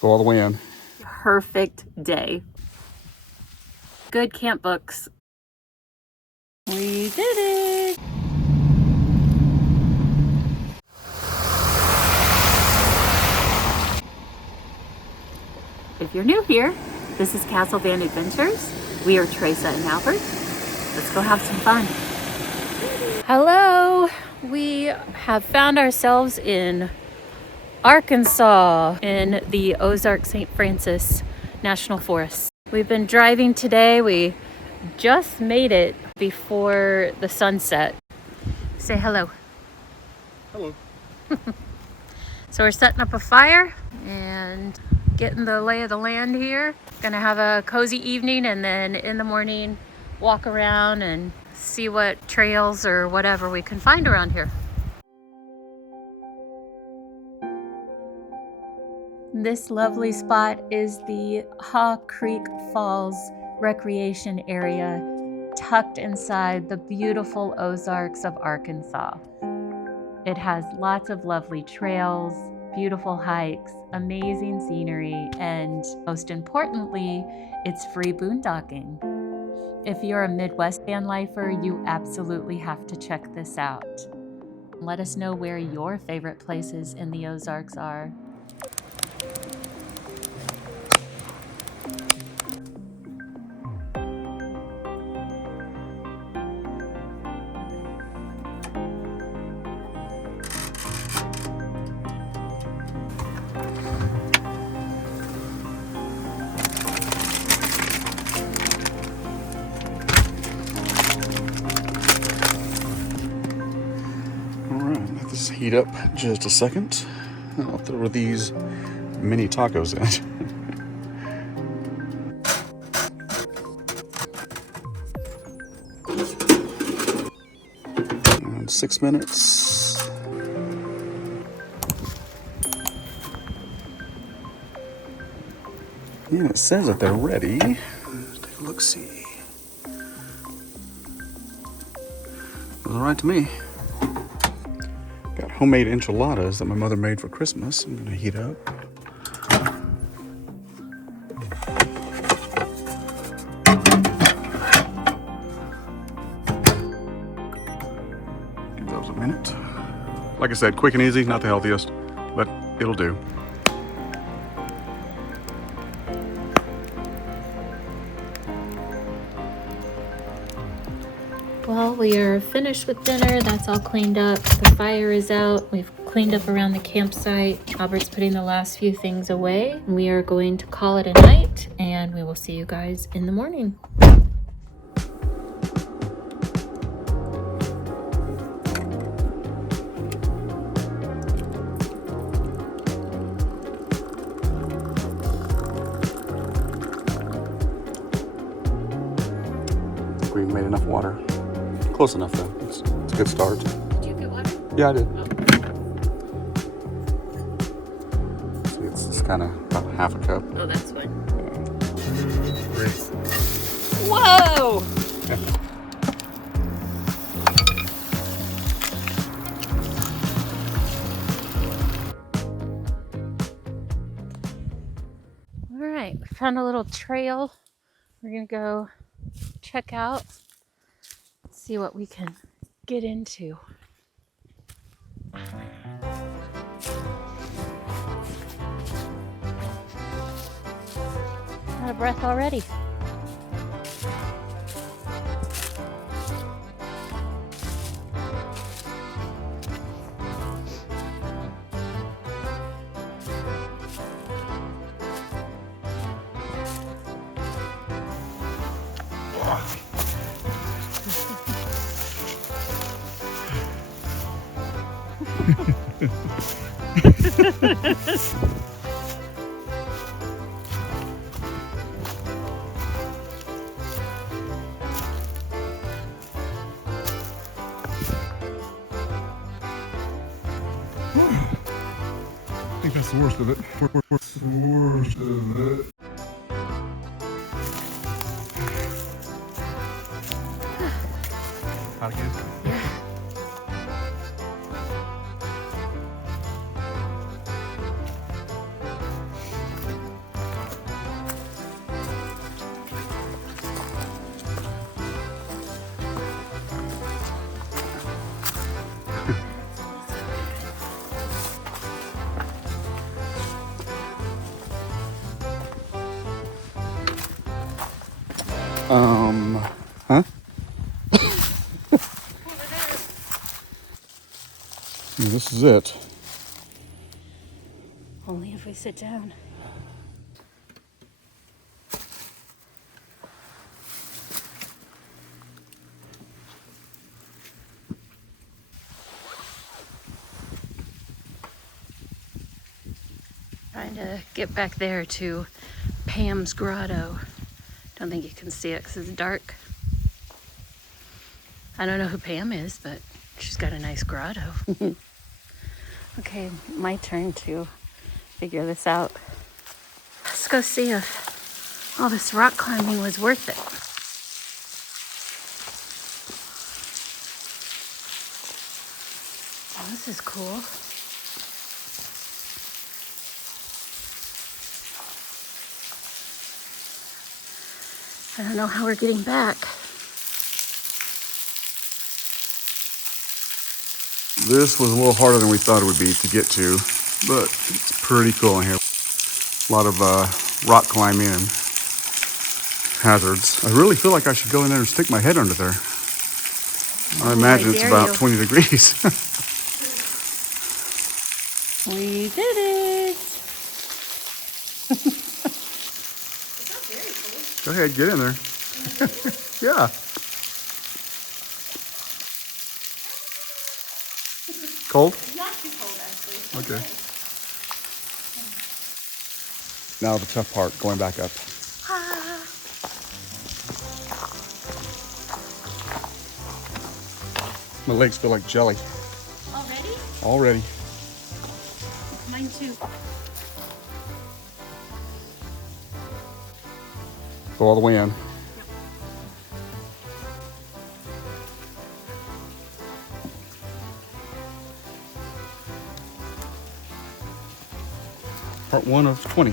Go all the way in. Perfect day. Good camp books. We did it! If you're new here, this is Castle Van Adventures. We are Trasa and Albert. Let's go have some fun. Hello! We have found ourselves in Arkansas in the Ozark St. Francis National Forest. We've been driving today. We just made it before the sunset. Say hello. Hello. So we're setting up a fire and getting the lay of the land here. Gonna have a cozy evening and then in the morning walk around and see what trails or whatever we can find around here. This lovely spot is the Haw Creek Falls Recreation area, tucked inside the beautiful Ozarks of Arkansas. It has lots of lovely trails, beautiful hikes, amazing scenery, and most importantly, it's free boondocking. If you're a Midwest van lifer, you absolutely have to check this out. Let us know where your favorite places in the Ozarks are. Heat up just a second. I'll throw these mini tacos in. And 6 minutes. And it says that they're ready. Let's take a look, see. Looks all right to me. Got homemade enchiladas that my mother made for Christmas. I'm gonna heat up. Give those a minute. Like I said, quick and easy, not the healthiest, but it'll do. Well, we are finished with dinner. That's all cleaned up. The fire is out. We've cleaned up around the campsite. Albert's putting the last few things away. We are going to call it a night, and we will see you guys in the morning. I think we've made enough water. Close enough though. It's a good start. Did you get water? Yeah, I did. See, it's just kind of about half a cup. Oh, that's fine. Great. Whoa! All right, we found a little trail. We're gonna go check out, see what we can get into. Out of breath already. I think that's the worst of it. Worst of it. Hot again? Yeah. Huh? This is it. Only if we sit down. Trying to get back there to Pam's grotto. Don't think you can see it because it's dark. I don't know who Pam is, but she's got a nice grotto. Okay, my turn to figure this out. Let's go see if all this rock climbing was worth it. Oh, this is cool. I don't know how we're getting back. This was a little harder than we thought it would be to get to, but it's pretty cool in here. A lot of rock climbing and hazards. I really feel like I should go in there and stick my head under there. I imagine it's about 20 degrees. We did it! Go ahead, get in there. Yeah. Cold? Not too cold, actually. Okay. Now the tough part, going back up. My legs feel like jelly. Already? Already. Mine too. Go all the way in. Part 1 of 20.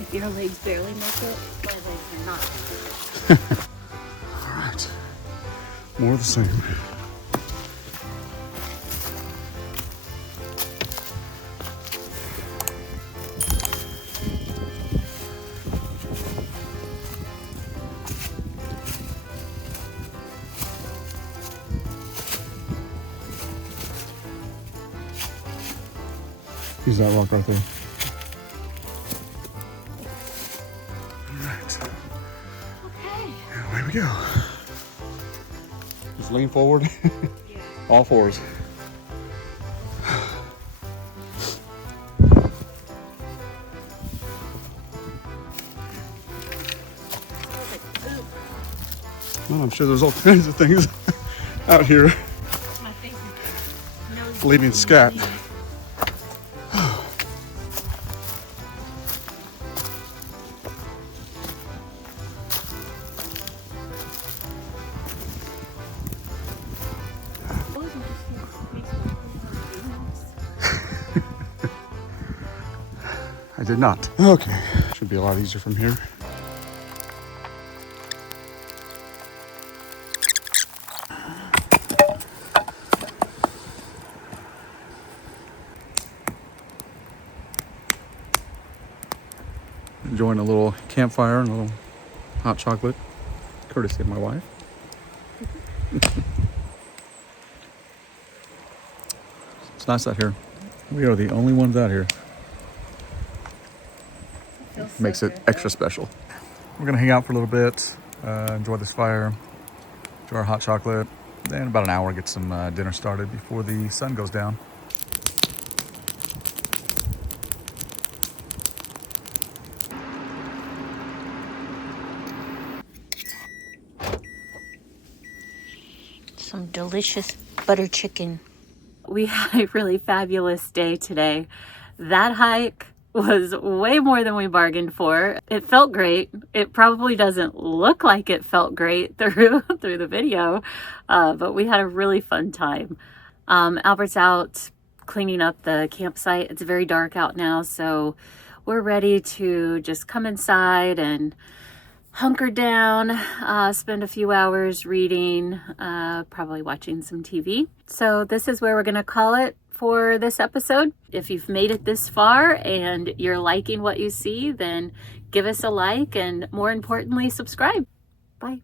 If your legs barely make it, my legs are not. All right. More of the same. Use that rock right there. All right. Okay. And away we go. Just lean forward. Yeah. All fours. Well, I'm sure there's all kinds of things out here My face is leaving scat. I did not. Okay, should be a lot easier from here. Enjoying a little campfire and a little hot chocolate, courtesy of my wife. It's nice out here. We are the only ones out here. Makes it extra special. We're gonna hang out for a little bit, enjoy this fire, enjoy our hot chocolate, then about an hour get some dinner started before the sun goes down. Some delicious butter chicken. We had a really fabulous day today. That hike was way more than we bargained for. It felt great. It probably doesn't look like it felt great through the video, but we had a really fun time. Albert's out cleaning up the campsite. It's very dark out now, so we're ready to just come inside and hunker down, spend a few hours reading, probably watching some TV. So this is where we're going to call it for this episode. If you've made it this far and you're liking what you see, then give us a like and more importantly, subscribe. Bye.